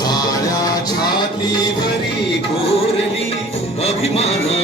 तारा छाती भरी कोरली अभिमाना